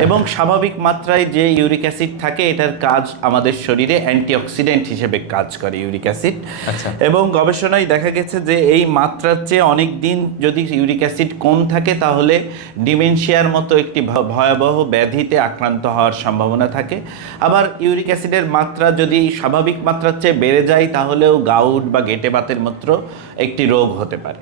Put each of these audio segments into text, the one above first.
এবং স্বাভাবিক মাত্রায় যে ইউরিক অ্যাসিড থাকে এটার কাজ আমাদের শরীরে অ্যান্টিঅক্সিডেন্ট হিসেবে কাজ করে ইউরিক অ্যাসিড। আচ্ছা। এবং গবেষণায় দেখা গেছে যে এই মাত্রার চেয়ে অনেক দিন যদি ইউরিক অ্যাসিড কম থাকে তাহলে ডিমেনশিয়ার মতো একটি ভয়াবহ ব্যাধিতে আক্রান্ত হওয়ার সম্ভাবনা থাকে। আবার ইউরিক অ্যাসিডের মাত্রা যদি স্বাভাবিক মাত্রার চেয়ে বেড়ে যায় তাহলেও গাউট বা গেটে বাতের মতো একটি রোগ হতে পারে।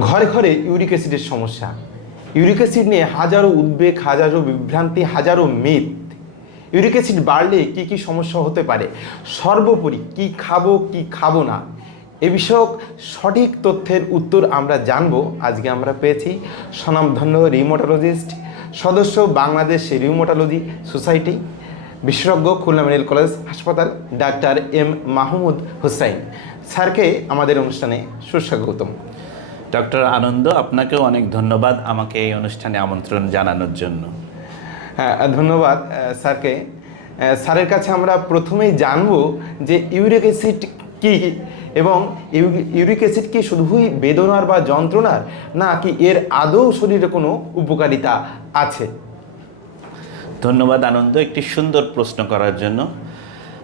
ঘরে ঘরে ইউরিক অ্যাসিডের সমস্যা ইউরিক অ্যাসিড নিয়ে হাজারো উদ্বেগ, হাজারো বিভ্রান্তি, হাজারো মিথ। ইউরিক অ্যাসিড বাড়লে কি কি সমস্যা হতে পারে? সর্বোপরি কি খাব কি খাব না? এ বিষয়ক সঠিক তথ্যের উত্তর আমরা জানব। আজকে আমরা পেয়েছি স্বনামধন্য রিউমাটোলজিস্ট সদস্য বাংলাদেশ রিউমাটোলজি সোসাইটি বিশেষজ্ঞ খুলনা মেডিকেল কলেজ হাসপাতাল, ডাক্তার এম মাহমুদ হুসাইন স্যারকে আমাদের অনুষ্ঠানে সুস্বাগতম। ডক্টর আনন্দ আপনাকেও অনেক ধন্যবাদ আমাকে এই অনুষ্ঠানে আমন্ত্রণ জানানোর জন্য। হ্যাঁ ধন্যবাদ স্যারকে। স্যারের কাছে আমরা প্রথমেই জানব যে ইউরিক অ্যাসিড কী এবং ইউরিক অ্যাসিড কি শুধুই বেদনার বা যন্ত্রণার না কি এর আদৌ শরীরে কোনো উপকারিতা আছে? ধন্যবাদ আনন্দ একটি সুন্দর প্রশ্ন করার জন্য।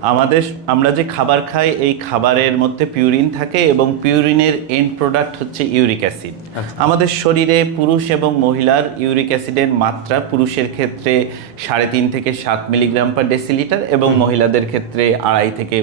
আমাদের আমরা যে খাবার খাই এই খাবারের মধ্যে পিউরিন থাকে এবং পিউরিনের এন্ড প্রোডাক্ট হচ্ছে ইউরিক অ্যাসিড আমাদের শরীরে পুরুষ এবং মহিলার ইউরিক অ্যাসিডের মাত্রা পুরুষের ক্ষেত্রে সাড়ে তিন থেকে সাত মিলিগ্রাম পার ডেসিলিটার এবং মহিলাদের ক্ষেত্রে আড়াই থেকে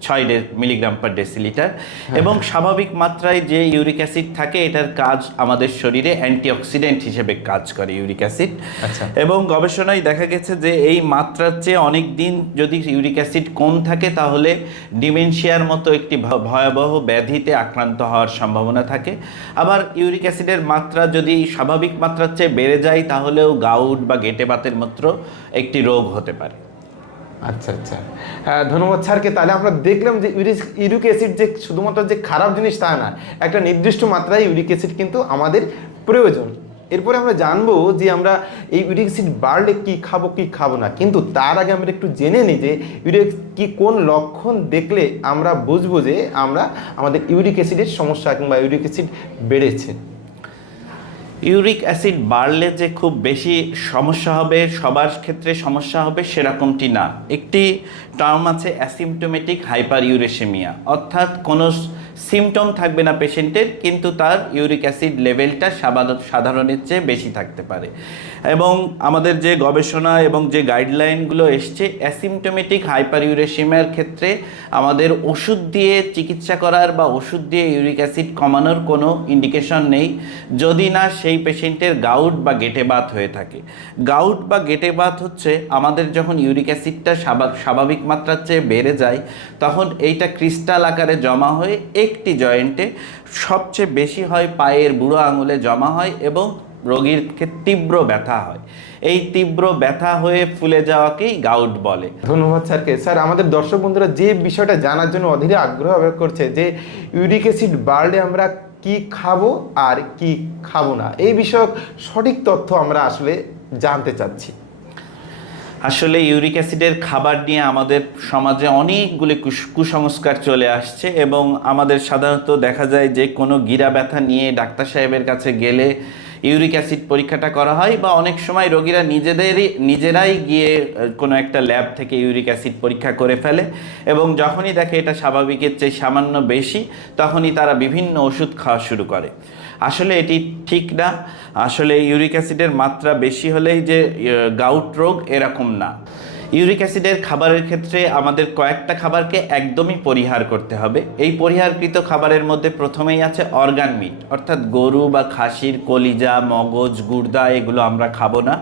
ছয় ডে- মিলিগ্রাম পার ডেসিলিটার এবং স্বাভাবিক মাত্রায় যে ইউরিক অ্যাসিড থাকে এটার কাজ আমাদের শরীরে অ্যান্টিঅক্সিডেন্ট হিসেবে কাজ করে ইউরিক অ্যাসিড আচ্ছা। এবং গবেষণায় দেখা গেছে যে এই মাত্রার চেয়ে অনেক দিন যদি ইউরিক অ্যাসিড কম থাকে তাহলে ডিমেনশিয়ার মতো একটি ভয়াবহ ব্যাধিতে আক্রান্ত হওয়ার সম্ভাবনা থাকে। আবার ইউরিক অ্যাসিডের মাত্রা যদি স্বাভাবিক মাত্রার চেয়ে বেড়ে যায় তাহলেও গাউট বা গেটে বাতের মতো একটি রোগ হতে পারে। আচ্ছা আচ্ছা। হ্যাঁ, ধন্যবাদ স্যারকে। তাহলে আমরা দেখলাম যে ইউরিক ইউরিক অ্যাসিড যে শুধুমাত্র যে খারাপ জিনিস তা না একটা নির্দিষ্ট মাত্রায় ইউরিক অ্যাসিড কিন্তু আমাদের প্রয়োজন। এরপরে আমরা জানব যে আমরা এই ইউরিক অ্যাসিড বাড়লে কি খাব কি খাব না। কিন্তু তার আগে আমরা একটু জেনে নিই যে ইউরিক কি কোন লক্ষণ দেখলে আমরা বুঝব যে আমরা আমাদের ইউরিক অ্যাসিডের সমস্যা কিংবা ইউরিক অ্যাসিড বেড়েছে। ইউরিক অ্যাসিড বাড়লে যে খুব বেশি সমস্যা হবে, সবার ক্ষেত্রে সমস্যা হবে সেরকমটি না। একটি টার্ম আছে অ্যাসিমটোমেটিক হাইপার ইউরেসেমিয়া অর্থাৎ কোনো সিমটম থাকবে না পেশেন্টের, কিন্তু তার ইউরিক অ্যাসিড লেভেলটা সাধারণের চেয়ে বেশি থাকতে পারে। এবং আমাদের যে গবেষণা এবং যে গাইডলাইনগুলো এসছে অ্যাসিমটোমেটিক হাইপার ইউরেসিমিয়ার ক্ষেত্রে আমাদের ওষুধ দিয়ে চিকিৎসা করার বা ওষুধ দিয়ে ইউরিক অ্যাসিড কমানোর কোনো ইন্ডিকেশন নেই। যদি না সেই পেশেন্টের গাউট বা গেটে বাত হয়ে থাকে। গাউট বা গেটে বাত হচ্ছে আমাদের যখন ইউরিক অ্যাসিডটা স্বাভা- স্বাভাবিক মাত্রার চেয়ে বেড়ে যায়, তখন এইটা ক্রিস্টাল আকারে জমা হয়ে একটি জয়েন্টে সবচেয়ে বেশি হয় পায়ের বুড়ো আঙুলে জমা হয় এবং রোগীর তীব্র ব্যথা হয়। এই তীব্র ব্যথা হয়ে ফুলে যাওয়াকেই গাউট বলে। ধন্যবাদ স্যারকে। স্যার, আমাদের দর্শক বন্ধুরা যে বিষয়টা জানার জন্য অধীরে আগ্রহ করছে যে ইউরিক অ্যাসিড বাড়লে আমরা কি খাব আর কি খাব না? এই বিষয়ক সঠিক তথ্য আমরা আসলে জানতে চাচ্ছি। আসলে ইউরিক অ্যাসিডের খাবার নিয়ে আমাদের সমাজে অনেকগুলি কুস- কুসংস্কার চলে আসছে এবং আমাদের সাধারণত দেখা যায় যে কোনো গিরা ব্যথা নিয়ে ডাক্তার সাহেবের কাছে গেলে ইউরিক অ্যাসিড পরীক্ষাটা করা হয় বা অনেক সময় রোগীরা নিজেদেরই, নিজেরাই গিয়ে কোনো একটা ল্যাব থেকে ইউরিক অ্যাসিড পরীক্ষা করে ফেলে এবং যখনই দেখে এটা স্বাভাবিকের চেয়ে সামান্য বেশি, তখনই তারা বিভিন্ন ওষুধ খাওয়া শুরু করে। আসলে এটি ঠিক না। আসলে ইউরিক অ্যাসিডের মাত্রা বেশি হলেই যে গাউট রোগ এরকম না। ইউরিক অ্যাসিডের খাবারের ক্ষেত্রে আমাদের কয়েকটা খাবারকে একদমই পরিহার করতে হবে। এই পরিহারকৃত খাবারের মধ্যে প্রথমেই আছে অর্গান মিট, অর্থাৎ গরু বা খাসির কলিজা, মগজ গুর্দা এগুলো আমরা খাব না।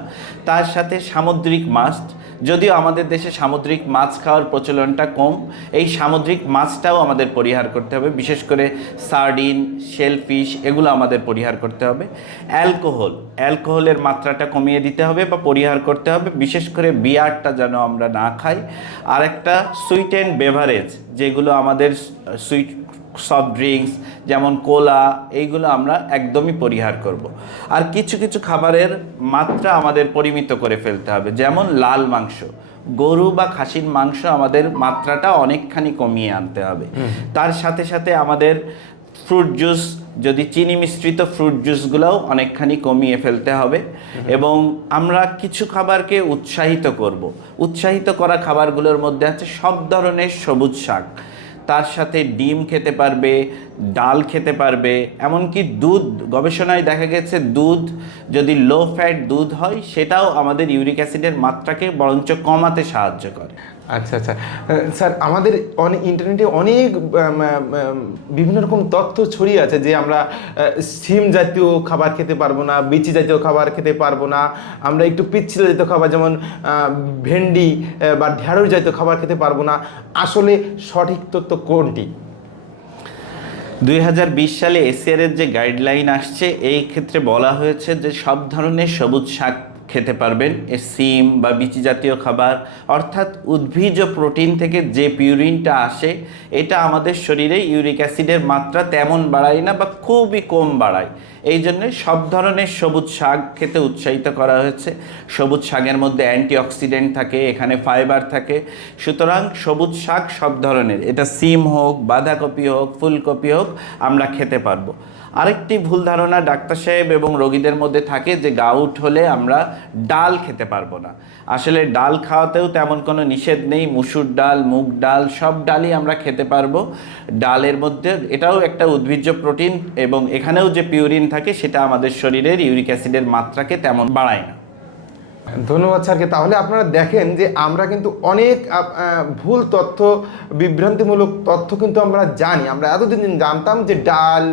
তার সাথে সামুদ্রিক মাছ যদিও আমাদের দেশে সামুদ্রিক মাছ খাওয়ার প্রচলনটা কম, এই সামুদ্রিক মাছটাও আমাদের পরিহার করতে হবে। বিশেষ করে সার্ডিন, শেলফিশ এগুলো আমাদের পরিহার করতে হবে। অ্যালকোহল, অ্যালকোহলের মাত্রাটা কমিয়ে দিতে হবে বা পরিহার করতে হবে। বিশেষ করে বিয়ারটা যেন আমরা না খাই। আর একটা সুইট অ্যান্ড বেভারেজ যেগুলো আমাদের সুইট সফট ড্রিঙ্কস যেমন কোলা এইগুলো আমরা একদমই পরিহার করব। আর কিছু কিছু খাবারের মাত্রা আমাদের পরিমিত করে ফেলতে হবে। যেমন লাল মাংস। গরু বা খাসির মাংস আমাদের মাত্রাটা অনেকখানি কমিয়ে আনতে হবে। তার সাথে সাথে আমাদের ফ্রুট জুস যদি চিনি মিশ্রিত ফ্রুট জুসগুলোও অনেকখানি কমিয়ে ফেলতে হবে। এবং আমরা কিছু খাবারকে উৎসাহিত করব। উৎসাহিত করা খাবারগুলোর মধ্যে আছে সব ধরনের সবুজ শাক। তার সাথে ডিম খেতে পারবে, ডাল খেতে পারবে, এমনকি দুধ, গবেষণায় দেখা গেছে দুধ, যদি লো ফ্যাট দুধ হয়, সেটাও আমাদের ইউরিক অ্যাসিডের মাত্রাকে বরঞ্চ কমাতে সাহায্য করে। আচ্ছা আচ্ছা। স্যার, আমাদের অনেক ইন্টারনেটে অনেক বিভিন্ন রকম তথ্য ছড়িয়ে আছে যে আমরা সিম জাতীয় খাবার খেতে পারব না, বিচি জাতীয় খাবার খেতে পারব না, আমরা একটু পিচ্ছিল জাতীয় খাবার যেমন ভেন্ডি বা ঢ্যাঁড়স জাতীয় খাবার খেতে পারব না। আসলে সঠিক তথ্য কোনটি? দুই হাজার বিশ সালে এসিআর এর যে গাইডলাইন আসছে, এই ক্ষেত্রে বলা হয়েছে যে সব ধরনের সবুজ শাক খেতে পারবেন। সিম বা বিচি জাতীয় খাবার, অর্থাৎ উদ্ভিজ প্রোটিন থেকে যে পিউরিনটা আসে, এটা আমাদের শরীরে ইউরিক অ্যাসিডের মাত্রা তেমন বাড়ায় না বা খুবই কম বাড়ায়। এই জন্য সব ধরনের সবুজ শাক খেতে উৎসাহিত করা হয়েছে। সবুজ শাকের মধ্যে অ্যান্টিঅক্সিডেন্ট থাকে, এখানে ফাইবার থাকে। সুতরাং সবুজ শাক সব ধরনের, এটা সিম হোক, বাঁধাকপি হোক, ফুলকপি হোক, আমরা খেতে পারব। আরেকটি ভুল ধারণা ডাক্তার সাহেব এবং রোগীদের মধ্যে থাকে যে গাউট হলে আমরা ডাল খেতে পারব না। আসলে ডাল খাওয়াতেও তেমন কোনো নিষেধ নেই। মুসুর ডাল, মুগ ডাল, সব ডালই আমরা খেতে পারব। ডালের মধ্যে এটাও একটা উদ্ভিজ্জ প্রোটিন এবং এখানেও যে পিউরিন থাকে সেটা আমাদের শরীরের ইউরিক অ্যাসিডের মাত্রাকে তেমন বাড়ায় না। ধন্যবাদ স্যারকে। তাহলে আপনারা দেখেন যে আমরা কিন্তু অনেক ভুল তথ্য, বিভ্রান্তিমূলক তথ্য কিন্তু আমরা জানি। আমরা এতদিন জানতাম যে ডাল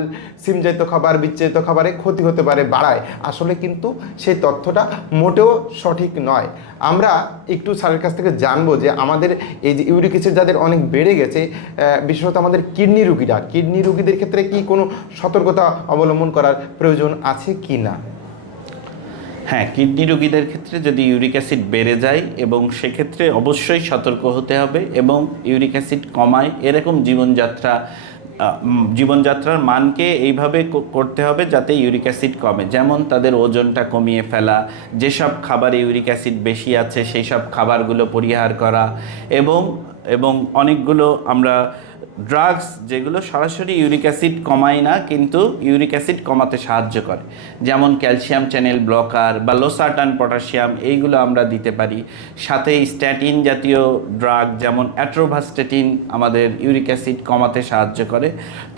সিম জাতীয় খাবার জাতীয় খাবারে ক্ষতি হতে পারে, বাড়ায়। আসলে কিন্তু সেই তথ্যটা মোটেও সঠিক নয়। আমরা একটু স্যারের কাছ থেকে জানব যে আমাদের এই যে ইউরিক অ্যাসিড যাদের অনেক বেড়ে গেছে বিশেষত আমাদের কিডনি রুগীরা, কিডনি রুগীদের ক্ষেত্রে কি কোনো সতর্কতা অবলম্বন করার প্রয়োজন আছে কি না? হ্যাঁ কিডনি রোগীদের ক্ষেত্রে যদি ইউরিক অ্যাসিড বেড়ে যায় এবং সেক্ষেত্রে অবশ্যই সতর্ক হতে হবে এবং ইউরিক অ্যাসিড কমায়, এরকম জীবনযাত্রা জীবনযাত্রার মানকে এইভাবে করতে হবে যাতে ইউরিক অ্যাসিড কমে। যেমন তাদের ওজনটা কমিয়ে ফেলা, যেসব খাবারে ইউরিক অ্যাসিড বেশি আছে সেই সব খাবারগুলো পরিহার করা এবং এবং অনেকগুলো আমরা ড্রাগস যেগুলো সরাসরি ইউরিক অ্যাসিড কমায় না, কিন্তু ইউরিক অ্যাসিড কমাতে সাহায্য করে। যেমন ক্যালসিয়াম চ্যানেল ব্লকার বা লোসার্টান পটাশিয়াম এইগুলো আমরা দিতে পারি। সাথে স্ট্যাটিন জাতীয় ড্রাগ যেমন অ্যাট্রোভাস্টেটিন আমাদের ইউরিক অ্যাসিড কমাতে সাহায্য করে।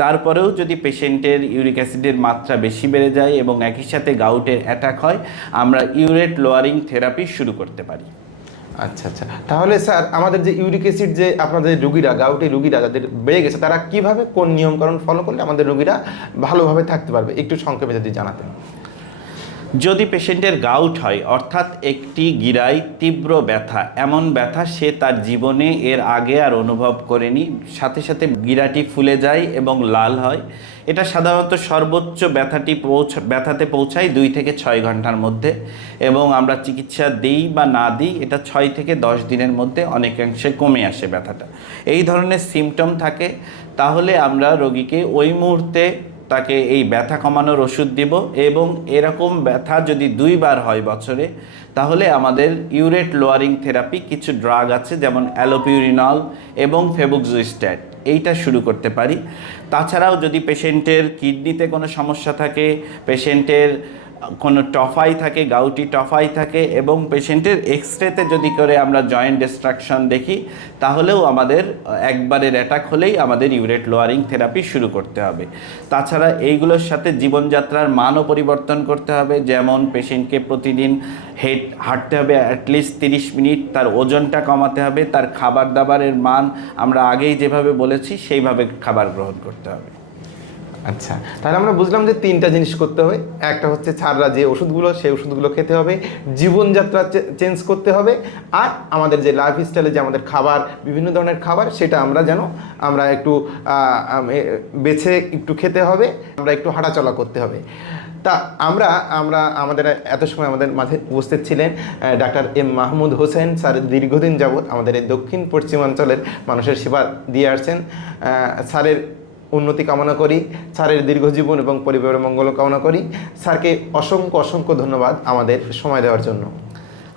তারপরেও যদি পেশেন্টের ইউরিক অ্যাসিডের মাত্রা বেশি বেড়ে যায় এবং একই সাথে গাউটের অ্যাটাক হয়, আমরা ইউরেট লোয়ারিং থেরাপি শুরু করতে পারি। আচ্ছা আচ্ছা। তাহলে স্যার, আমাদের যে ইউরিক অ্যাসিড যে আপনাদের রুগীরা, গাউটি রুগীরা যাদের বেড়ে গেছে, তারা কীভাবে কোন নিয়মকরণ ফলো করলে আমাদের রুগীরা ভালোভাবে থাকতে পারবে? একটু সংক্ষেপে যদি জানাতেন। যদি পেশেন্টের গাউট হয়, অর্থাৎ একটি গিরায় তীব্র ব্যথা, এমন ব্যথা সে তার জীবনে এর আগে আর অনুভব করেনি। সাথে সাথে গিরাটি ফুলে যায় এবং লাল হয়। এটা সাধারণত সর্বোচ্চ ব্যথাটি পৌঁছ, ব্যথাতে পৌঁছায় দুই থেকে ছয় ঘণ্টার মধ্যে এবং আমরা চিকিৎসা দিই বা না দিই এটা ছয় থেকে দশ দিনের মধ্যে অনেকাংশে কমে আসে ব্যথাটা। এই ধরনের সিমটম থাকে, তাহলে আমরা রোগীকে ওই মুহূর্তে তাকে এই ব্যথা কমানোর ওষুধ দিব এবং এরকম ব্যথা যদি দুইবার হয় বছরে, তাহলে আমাদের ইউরেট লোয়ারিং থেরাপি কিছু ড্রাগ আছে, যেমন অ্যালোপিউরিনল এবং ফেবুকজুইস্ট্যাট এইটা শুরু করতে পারি। তাছাড়াও যদি পেশেন্টের কিডনিতে কোনো সমস্যা থাকে, পেশেন্টের কোনো টফাই থাকে, গাউটি টফাই থাকে এবং পেশেন্টের এক্স রেতে যদি করে আমরা জয়েন্ট ডিস্ট্রাকশন দেখি, তাহলেও আমাদের একবারের অ্যাটাক হলেই আমাদের ইউরেট লোয়ারিং থেরাপি শুরু করতে হবে। তাছাড়া এইগুলোর সাথে জীবনযাত্রার মানও পরিবর্তন করতে হবে। যেমন পেশেন্টকে প্রতিদিন হেড হাঁটতে হবে অ্যাটলিস্ট তিরিশ মিনিট তার ওজনটা কমাতে হবে, তার খাবার দাবারের মান, আমরা আগেই যেভাবে বলেছি, সেইভাবে খাবার গ্রহণ করতে হবে। আচ্ছা তাহলে আমরা বুঝলাম যে তিনটা জিনিস করতে হবে। একটা হচ্ছে ছাড়রা যে ওষুধগুলো, সেই ওষুধগুলো খেতে হবে। জীবনযাত্রা চেঞ্জ করতে হবে। আর আমাদের যে লাইফ স্টাইলে যে আমাদের খাবার, বিভিন্ন ধরনের খাবার, সেটা আমরা যেন, আমরা একটু বেছে একটু খেতে হবে, আমরা একটু হাঁটাচলা করতে হবে। তা আমরা আমরা আমাদের এত সময় আমাদের মাঝে উপস্থিত ছিলেন doctor M Mahmud Hossain sir দীর্ঘদিন যাবৎ আমাদের এই দক্ষিণ পশ্চিমাঞ্চলের মানুষের সেবা দিয়ে আসছেন। স্যারের উন্নতি কামনা করি স্যারের দীর্ঘ জীবন এবং পরিবারের মঙ্গল কামনা করি। স্যারকে অসংখ্য অসংখ্য ধন্যবাদ আমাদের সময় দেওয়ার জন্য।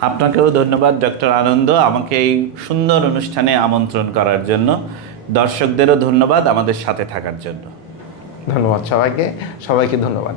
আপনাকেও ধন্যবাদ ডক্টর আনন্দ আমাকে এই সুন্দর অনুষ্ঠানে আমন্ত্রণ করার জন্য। দর্শকদেরও ধন্যবাদ আমাদের সাথে থাকার জন্য। ধন্যবাদ সবাইকে সবাইকে ধন্যবাদ।